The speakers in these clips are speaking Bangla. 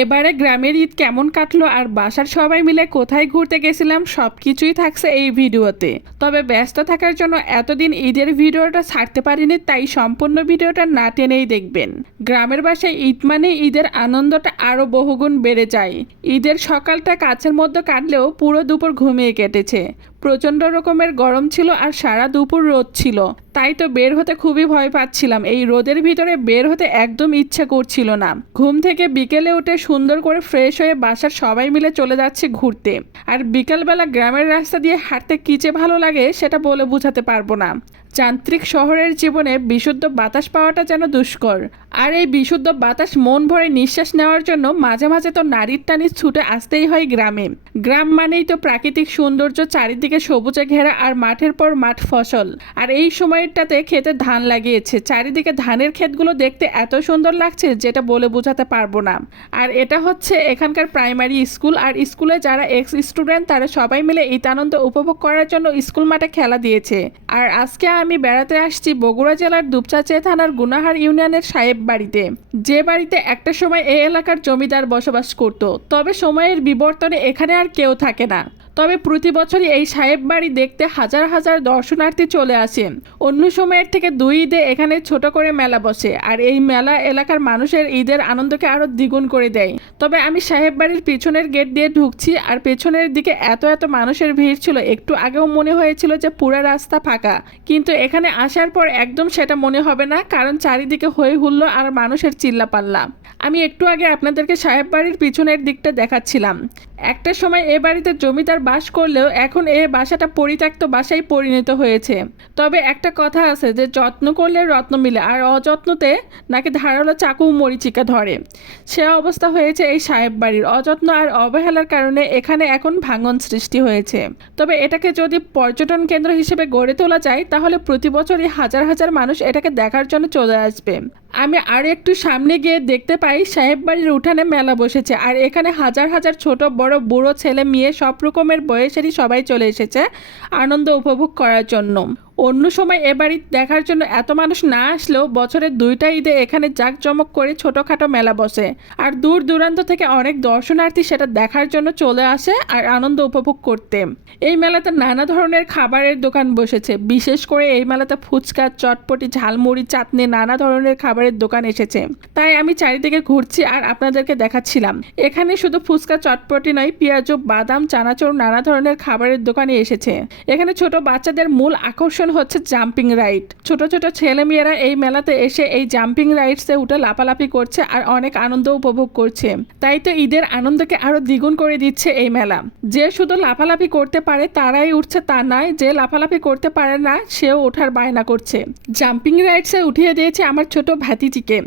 এবারে গ্রামের ঈদ কেমন কাটলো আর বাসার সবাই মিলে কোথায় ঘুরতে গেছিলাম সব কিছুই থাকছে এই ভিডিওতে। তবে ব্যস্ত থাকার জন্য এতদিন ঈদের ভিডিওটা ছাড়তে পারিনি, তাই সম্পূর্ণ ভিডিওটা না টেনেই দেখবেন। গ্রামের বাসায় ঈদ মানে ঈদের আনন্দটা আরও বহুগুণ বেড়ে যায়। ঈদের সকালটা কাছের মধ্যে কাটলেও পুরো দুপুর ঘুমিয়ে কেটেছে। প্রচণ্ড রকমের গরম ছিল আর সারা দুপুর রোদ ছিল। তাই তো বের হতে খুবই ভয় পাচ্ছিলাম। এই রোদের ভিতরে বের হতে একদম ইচ্ছে করছিল না। ঘুম থেকে বিকেলে উঠে সুন্দর করে ফ্রেশ হয়ে বাসার সবাই মিলে চলে যাচ্ছে ঘুরতে। আর বিকালবেলা গ্রামের রাস্তা দিয়ে হাঁটতে কী যে ভালো লাগে সেটা বলে বোঝাতে পারব না। যান্ত্রিক শহরের জীবনে বিশুদ্ধ বাতাস পাওয়াটা যেন দুষ্কর। আর এই বিশুদ্ধ বাতাস মন ভরে নিঃশ্বাস নেওয়ার জন্য মাঝে মাঝে তো নারীর টানি ছুটে আসতেই হয় গ্রামে। গ্রাম মানেই তো প্রাকৃতিক সৌন্দর্য চারিদিকে সবুজে ঘেরা আর মাঠের পর মাঠ ফসল। আর এই সময়টাতে খেতে ধান লাগিয়েছে। চারিদিকে ধানের ক্ষেতগুলো দেখতে এত সুন্দর লাগছে যেটা বলে বোঝাতে পারব না। আর এটা হচ্ছে এখানকার প্রাইমারি স্কুল। আর স্কুলে যারা এক্স স্টুডেন্ট তারা সবাই মিলে ঈদ আনন্দ উপভোগ করার জন্য স্কুল মাঠে খেলা দিয়েছে। আর আজকে আমি বেড়াতে আসছি বগুড়া জেলার দুপচাচে থানার গুনাহার ইউনিয়নের সাহেব বাড়িতে। যে বাড়িতে একটা সময় এই এলাকার জমিদার বসবাস করত, তবে সময়ের বিবর্তনে এখানে আর কেউ থাকে না। তবে প্রতি বছরই এই সাহেব বাড়ি দেখতে হাজার হাজার দর্শনার্থী চলে আসে। অন্য সময়ের থেকে দুই ঈদে এখানে ছোট করে মেলা বসে, আর এই মেলা এলাকার মানুষের ঈদের আনন্দকে আরও দ্বিগুণ করে দেয়। তবে আমি সাহেব বাড়ির পিছনের গেট দিয়ে ঢুকছি, আর পেছনের দিকে এত এত মানুষের ভিড় ছিল, একটু আগেও মনে হয়েছিল যে পুরো রাস্তা ফাঁকা। কিন্তু এখানে আসার পর একদম সেটা মনে হবে না, কারণ চারিদিকে হই হুল্লো আর মানুষের চিল্লা চিল্লাপাল্লা। আমি একটু আগে আপনাদেরকে সাহেব বাড়ির পিছনের দিকটা দেখাচ্ছিলাম। একটা সময় এ বাড়িতে জমিদার বাস করলেও এখন এ বাসাটা পরিত্যক্ত বাসায় পরিণত হয়েছে। তবে একটা কথা আছে যে, যত্ন করলে রত্ন মিলে, আর অযত্নতে নাকি ধারালো চাকু মরিচিকা ধরে। সে অবস্থা হয়েছে এই সাহেব বাড়ির। অযত্ন আর অবহেলার কারণে এখানে এখন ভাঙন সৃষ্টি হয়েছে। তবে এটাকে যদি পর্যটন কেন্দ্র হিসেবে গড়ে তোলা যায়, তাহলে প্রতি বছরই হাজার হাজার মানুষ এটাকে দেখার জন্য চলে আসবে। আমি আর একটু সামনে গিয়ে দেখতে পাই, সাহেব বাড়ির উঠানে মেলা বসেছে। আর এখানে হাজার হাজার ছোট বড় বুড়ো ছেলে মেয়ে সব রকমের বয়সেরই সবাই চলে এসেছে আনন্দ উপভোগ করার জন্য। অন্য সময় এ বাড়ি দেখার জন্য এত মানুষ না আসলেও বছরের দুইটা ঈদে এখানে জাঁকজমক করে ছোটোখাটো মেলা বসে। আর দূর দূরান্ত থেকে অনেক দর্শনার্থী সেটা দেখার জন্য চলে আসে আর আনন্দ উপভোগ করতে। এই মেলাতে নানা ধরনের খাবারের দোকান বসেছে। বিশেষ করে এই মেলাতে ফুচকা, চটপটি, ঝালমুড়ি, চাটনি, নানা ধরনের খাবারের দোকান এসেছে। তাই আমি চারিদিকে ঘুরছি আর আপনাদেরকে দেখাচ্ছিলাম। এখানে শুধু ফুচকা, চটপটি নয়, পেঁয়াজু, বাদাম, চানাচুর, নানা ধরনের খাবারের দোকানে এসেছে। এখানে ছোট বাচ্চাদের মূল আকর্ষণ হচ্ছে জাম্পিং রাইড ছোট ছোট ছেলেমেয়েরা এই মেলাতে এসে এই জাম্পিং রাইডসে উঠে লাফালাফি করছে আর অনেক আনন্দ উপভোগ করছে। তাই তো ঈদের আনন্দকে আরও দ্বিগুণ করে দিচ্ছে এই মেলা। যে শুধু লাফালাফি করতে পারে তারাই উঠছে, তা নয়, যে লাফালাফি করতে পারে না, সেও ওঠার বায়না করছে। জাম্পিং রাইডসে উঠিয়ে দিয়েছে আমার ছোট ভাতিজিকে।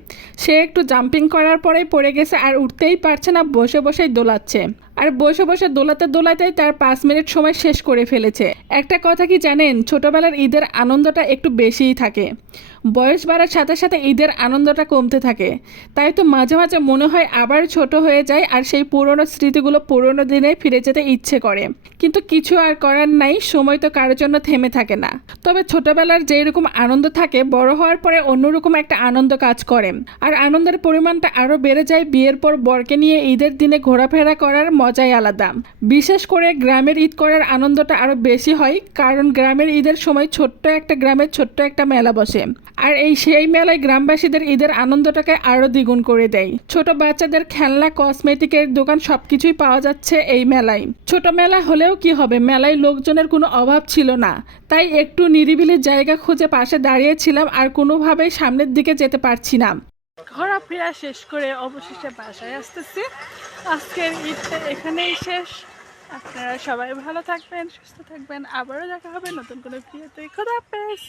সে একটু জাম্পিং করার পরেই পড়ে গেছে আর উঠতেই পারছে না, বসে বসেই দোলাচ্ছে। আর বসে বসে দোলাতে দোলাতে তার পাঁচ মিনিট সময় শেষ করে ফেলেছে। একটা কথা কি জানেন? ছোটবেলার ঈদের আনন্দটা একটু বেশিই থাকে। বয়স বাড়ার সাথে সাথে ঈদের আনন্দটা কমতে থাকে। তাই তো মাঝে মাঝে মনে হয় আবার ছোট হয়ে যায় আর সেই পুরনো স্মৃতিগুলো পুরনো দিনে ফিরে যেতে ইচ্ছে করে। কিন্তু কিছু আর করার নাই, সময় তো কারোর জন্য থেমে থাকে না। তবে ছোটবেলার যেই রকম আনন্দ থাকে, বড় হওয়ার পরে অন্যরকম একটা আনন্দ কাজ করে। আর আনন্দের পরিমাণটা আরও বেড়ে যায় বিয়ের পর বরকে নিয়ে ঈদের দিনে ঘোরাফেরা করার মজাই আলাদা। বিশেষ করে গ্রামের ঈদ করার আনন্দটা আরও বেশি হয়, কারণ গ্রামের ঈদের সময় ছোট্ট একটা গ্রামের ছোট্ট একটা মেলা বসে। আর এই সেই মেলায় গ্রামবাসীদের ঈদের আনন্দটাকে আরও দ্বিগুণ করে দেয়। ছোট বাচ্চাদের খেলনা, কসমেটিকের দোকান সব কিছুই পাওয়া যাচ্ছে এই মেলায়। ছোট মেলা হলেও কি হবে? মেলায় লোকজনের কোনো অভাব ছিল না। তাই একটু নিরিবিলি জায়গা খুঁজে পাশে দাঁড়িয়েছিলাম আর কোনোভাবেই সামনের দিকে যেতে পারছি না। ঘোরাফেরা শেষ করে অবশেষে বাসায় আসতেছি। আজকের ঈদটা এখানেই শেষ। আপনারা সবাই ভালো থাকবেন, সুস্থ থাকবেন। আবারও দেখা হবে নতুন কোনো ভিডিওতে। খোদা হাফেজ।